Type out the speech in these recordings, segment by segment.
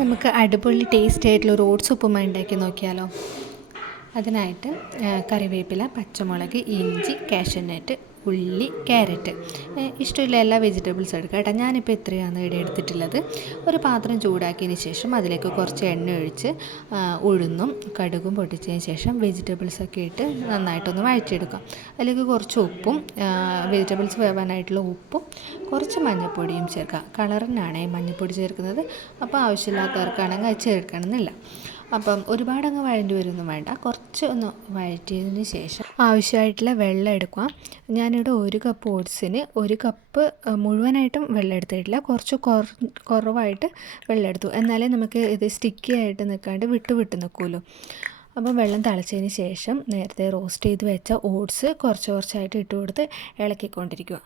നമുക്ക് അടിപൊളി ടേസ്റ്റ് ആയിട്ടുള്ള ഒരു ഓട്സ് ഉപ്പുമാവ് ഉണ്ടാക്കി നോക്കിയാലോ. അതിനായിട്ട് കറിവേപ്പില, പച്ചമുളക്, ഇഞ്ചി, കാഷ്യൂനട്ട്, ഉള്ളി, ക്യാരറ്റ്, ഇഷ്ടമുള്ള എല്ലാ വെജിറ്റബിൾസ് എടുക്കുക കേട്ടോ. ഞാനിപ്പോൾ ഇത്രയാണ് ഇവിടെ എടുത്തിട്ടുള്ളത്. ഒരു പാത്രം ചൂടാക്കിയതിന് ശേഷം അതിലേക്ക് കുറച്ച് എണ്ണ ഒഴിച്ച് ഉഴുന്നും കടുകും പൊട്ടിച്ചതിന് ശേഷം വെജിറ്റബിൾസൊക്കെ ഇട്ട് നന്നായിട്ടൊന്ന് വഴറ്റിയെടുക്കാം. അതിലേക്ക് കുറച്ച് ഉപ്പും വെജിറ്റബിൾസ് വേവാനായിട്ടുള്ള ഉപ്പും കുറച്ച് മഞ്ഞൾപ്പൊടിയും ചേർക്കുക. കളറിനാണ് മഞ്ഞൾപ്പൊടി ചേർക്കുന്നത്. അപ്പോൾ ആവശ്യമില്ലാത്തവർക്കാണെങ്കിൽ അത് ചേർക്കണമെന്നില്ല. അപ്പം ഒരുപാടങ്ങ് വഴണ്ടി വരുമൊന്നും വേണ്ട. കുറച്ച് ഒന്ന് വഴറ്റിയതിന് ശേഷം ആവശ്യമായിട്ടുള്ള വെള്ളം എടുക്കുക. ഞാനിവിടെ 1 കപ്പ് ഓട്സിന് 1 കപ്പ് മുഴുവനായിട്ടും വെള്ളം എടുത്തിട്ടില്ല. കുറച്ച് കുറവായിട്ട് വെള്ളം എടുത്തു. എന്നാലേ നമുക്ക് ഇത് സ്റ്റിക്കി ആയിട്ട് നിൽക്കാണ്ട് വിട്ട് നിൽക്കുമല്ലോ. അപ്പം വെള്ളം തിളച്ചതിന് ശേഷം നേരത്തെ റോസ്റ്റ് ചെയ്ത് വെച്ച ഓട്സ് കുറച്ചായിട്ട് ഇട്ട് കൊടുത്ത് ഇളക്കിക്കൊണ്ടിരിക്കുക.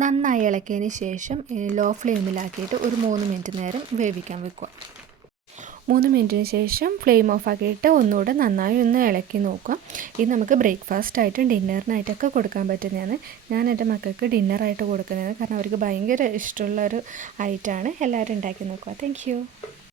നന്നായി ഇളക്കിയതിന് ശേഷം ലോ ഫ്ലെയിമിലാക്കിയിട്ട് ഒരു 3 മിനിറ്റ് നേരം വേവിക്കാൻ വെക്കുക. 3 മിനിറ്റിന് ശേഷം ഫ്ലെയിം ഓഫ് ആക്കിയിട്ട് ഒന്നുകൂടെ നന്നായി ഒന്ന് ഇളക്കി നോക്കുക. ഇത് നമുക്ക് ബ്രേക്ക്ഫാസ്റ്റായിട്ടും ഡിന്നറിനായിട്ടൊക്കെ കൊടുക്കാൻ പറ്റുന്നതാണ്. ഞാൻ എൻ്റെ മക്കൾക്ക് ഡിന്നറായിട്ട് കൊടുക്കുന്നതാണ്. കാരണം അവർക്ക് ഭയങ്കര ഇഷ്ടമുള്ളൊരു ഐറ്റമാണ്. എല്ലാവരും ഉണ്ടാക്കി നോക്കുക. താങ്ക്